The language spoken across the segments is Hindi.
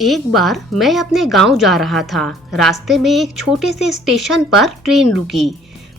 एक बार मैं अपने गांव जा रहा था। रास्ते में एक छोटे से स्टेशन पर ट्रेन रुकी।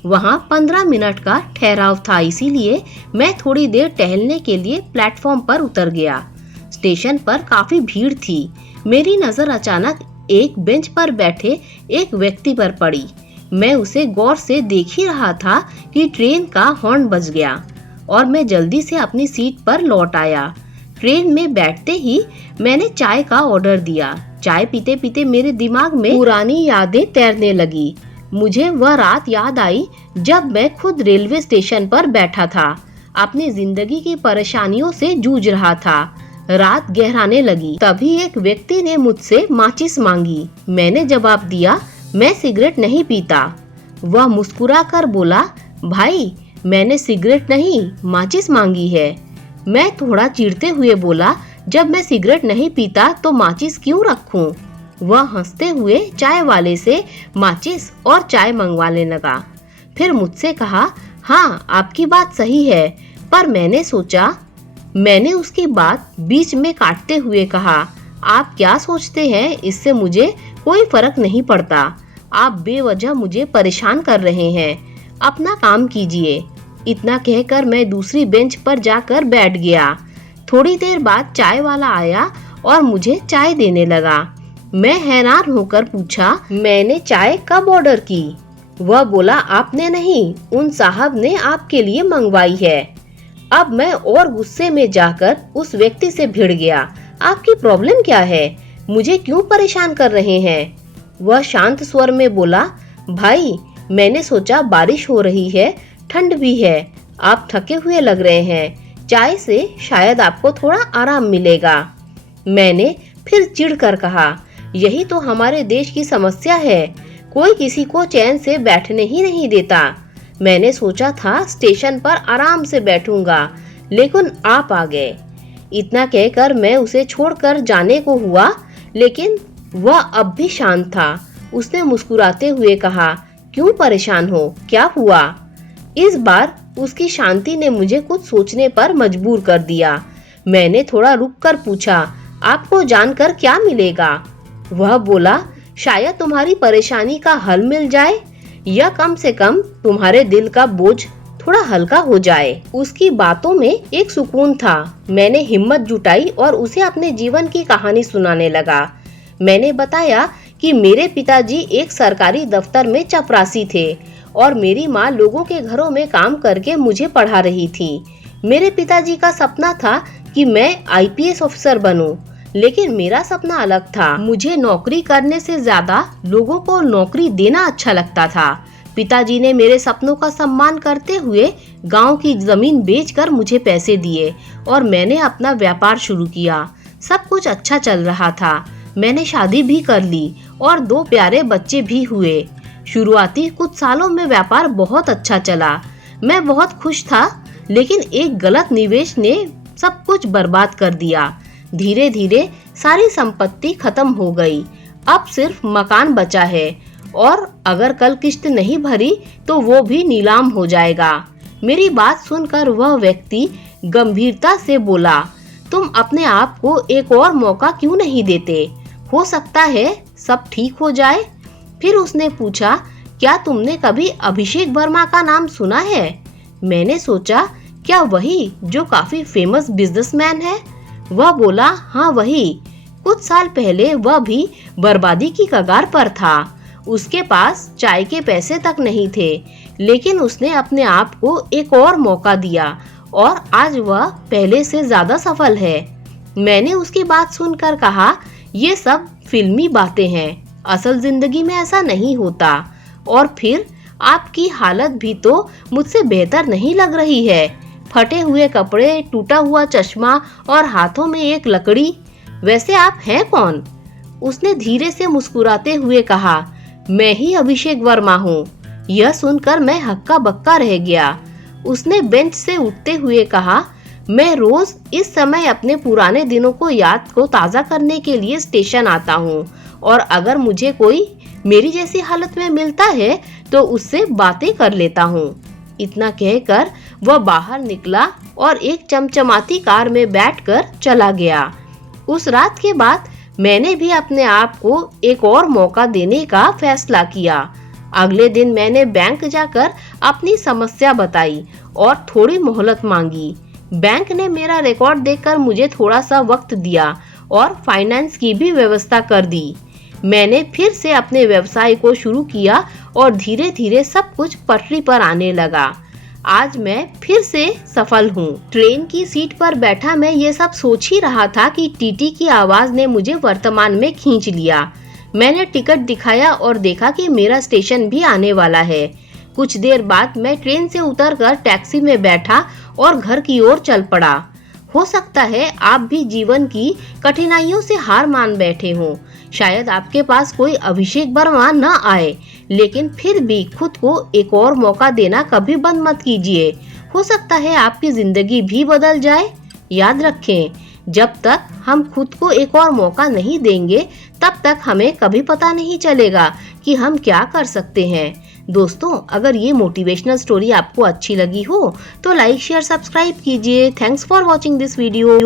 वहां 15 मिनट का ठहराव था, इसीलिए मैं थोड़ी देर टहलने के लिए प्लेटफॉर्म पर उतर गया। स्टेशन पर काफी भीड़ थी। मेरी नजर अचानक एक बेंच पर बैठे एक व्यक्ति पर पड़ी। मैं उसे गौर से देख ही रहा था कि ट्रेन का हॉर्न बज गया और मैं जल्दी से अपनी सीट पर लौट आया। ट्रेन में बैठते ही मैंने चाय का ऑर्डर दिया। चाय पीते पीते मेरे दिमाग में पुरानी यादें तैरने लगी। मुझे वह रात याद आई जब मैं खुद रेलवे स्टेशन पर बैठा था, अपनी जिंदगी की परेशानियों से जूझ रहा था। रात गहराने लगी, तभी एक व्यक्ति ने मुझसे माचिस मांगी। मैंने जवाब दिया, मैं सिगरेट नहीं पीता। वह मुस्कुरा कर बोला, भाई मैंने सिगरेट नहीं माचिस मांगी है। मैं थोड़ा चिढ़ते हुए बोला, जब मैं सिगरेट नहीं पीता तो माचिस क्यों रखूं? वह हंसते हुए चाय वाले से माचिस और चाय मंगवाने लगा। फिर मुझसे कहा, हाँ आपकी बात सही है, पर मैंने उसकी बात बीच में काटते हुए कहा, आप क्या सोचते हैं, इससे मुझे कोई फर्क नहीं पड़ता। आप बेवजह मुझे परेशान कर रहे हैं, अपना काम कीजिए। इतना कहकर मैं दूसरी बेंच पर जाकर बैठ गया। थोड़ी देर बाद चाय वाला आया और मुझे चाय देने लगा। मैं हैरान होकर पूछा, मैंने चाय कब ऑर्डर की? वह बोला, आपने नहीं, उन साहब ने आपके लिए मंगवाई है। अब मैं और गुस्से में जाकर उस व्यक्ति से भिड़ गया। आपकी प्रॉब्लम क्या है? मुझे क्यों परेशान कर रहे हैं? वह शांत स्वर में बोला, भाई मैंने सोचा बारिश हो रही है, ठंड भी है, आप थके हुए लग रहे हैं, चाय से शायद आपको थोड़ा आराम मिलेगा। मैंने फिर चिढ़कर कहा, यही तो हमारे देश की समस्या है, कोई किसी को चैन से बैठने ही नहीं देता। मैंने सोचा था स्टेशन पर आराम से बैठूंगा, लेकिन आप आ गए। इतना कहकर मैं उसे छोड़कर जाने को हुआ, लेकिन वह अब भी शांत था। उसने मुस्कुराते हुए कहा, क्यों परेशान हो, क्या हुआ? इस बार उसकी शांति ने मुझे कुछ सोचने पर मजबूर कर दिया। मैंने थोड़ा रुककर पूछा, आपको जानकर क्या मिलेगा? वह बोला, शायद तुम्हारी परेशानी का हल मिल जाए, या कम से कम तुम्हारे दिल का बोझ थोड़ा हल्का हो जाए। उसकी बातों में एक सुकून था। मैंने हिम्मत जुटाई और उसे अपने जीवन की कहानी सुनाने लगा। मैंने बताया कि मेरे पिताजी एक सरकारी दफ्तर में चपरासी थे और मेरी माँ लोगों के घरों में काम करके मुझे पढ़ा रही थी। मेरे पिताजी का सपना था कि मैं आईपीएस ऑफिसर बनूं, लेकिन मेरा सपना अलग था। मुझे नौकरी करने से ज्यादा लोगों को नौकरी देना अच्छा लगता था। पिताजी ने मेरे सपनों का सम्मान करते हुए गांव की जमीन बेचकर मुझे पैसे दिए और मैंने अपना व्यापार शुरू किया। सब कुछ अच्छा चल रहा था। मैंने शादी भी कर ली और 2 प्यारे बच्चे भी हुए। शुरुआती कुछ सालों में व्यापार बहुत अच्छा चला। मैं बहुत खुश था, लेकिन एक गलत निवेश ने सब कुछ बर्बाद कर दिया। धीरे धीरे सारी संपत्ति खत्म हो गई। अब सिर्फ मकान बचा है और अगर कल किस्त नहीं भरी तो वो भी नीलाम हो जाएगा। मेरी बात सुनकर वह व्यक्ति गंभीरता से बोला, तुम अपने आप को एक और मौका क्यों नहीं देते? हो सकता है सब ठीक हो जाए। फिर उसने पूछा, क्या तुमने कभी अभिषेक वर्मा का नाम सुना है? मैंने सोचा, क्या वही जो काफी फेमस बिजनेसमैन है? वह बोला, हाँ वही। कुछ साल पहले वह भी बर्बादी की कगार पर था। उसके पास चाय के पैसे तक नहीं थे, लेकिन उसने अपने आप को एक और मौका दिया और आज वह पहले से ज्यादा सफल है। मैंने उसकी बात सुनकर कहा, ये सब फिल्मी बातें हैं, असल जिंदगी में ऐसा नहीं होता। और फिर आपकी हालत भी तो मुझसे बेहतर नहीं लग रही है। फटे हुए कपड़े, टूटा हुआ चश्मा और हाथों में एक लकड़ी। वैसे आप हैं कौन? उसने धीरे से मुस्कुराते हुए कहा, मैं ही अभिषेक वर्मा हूँ। यह सुनकर मैं हक्का बक्का रह गया। उसने बेंच से उठते हुए कहा, मैं रोज इस समय अपने पुराने दिनों को याद को ताज़ा करने के लिए स्टेशन आता हूँ और अगर मुझे कोई मेरी जैसी हालत में मिलता है तो उससे बातें कर लेता हूँ। इतना कहकर वह बाहर निकला और एक चमचमाती कार में बैठकर चला गया। उस रात के बाद मैंने भी अपने आप को एक और मौका देने का फैसला किया। अगले दिन मैंने बैंक जाकर अपनी समस्या बताई और थोड़ी मोहलत मांगी। बैंक ने मेरा रिकॉर्ड देखकर मुझे थोड़ा सा वक्त दिया और फाइनेंस की भी व्यवस्था कर दी। मैंने फिर से अपने व्यवसाय को शुरू किया और धीरे धीरे सब कुछ पटरी पर आने लगा। आज मैं फिर से सफल हूँ। ट्रेन की सीट पर बैठा मैं ये सब सोच ही रहा था कि टीटी की आवाज ने मुझे वर्तमान में खींच लिया। मैंने टिकट दिखाया और देखा कि मेरा स्टेशन भी आने वाला है। कुछ देर बाद मैं ट्रेन से उतरकर टैक्सी में बैठा और घर की ओर चल पड़ा। हो सकता है आप भी जीवन की कठिनाइयों से हार मान बैठे हों। शायद आपके पास कोई अभिषेक वर्मा न आए, लेकिन फिर भी खुद को एक और मौका देना कभी बंद मत कीजिए। हो सकता है आपकी जिंदगी भी बदल जाए। याद रखें, जब तक हम खुद को एक और मौका नहीं देंगे, तब तक हमें कभी पता नहीं चलेगा कि हम क्या कर सकते हैं। दोस्तों, अगर ये मोटिवेशनल स्टोरी आपको अच्छी लगी हो तो लाइक शेयर सब्सक्राइब कीजिए। Thanks for watching this video.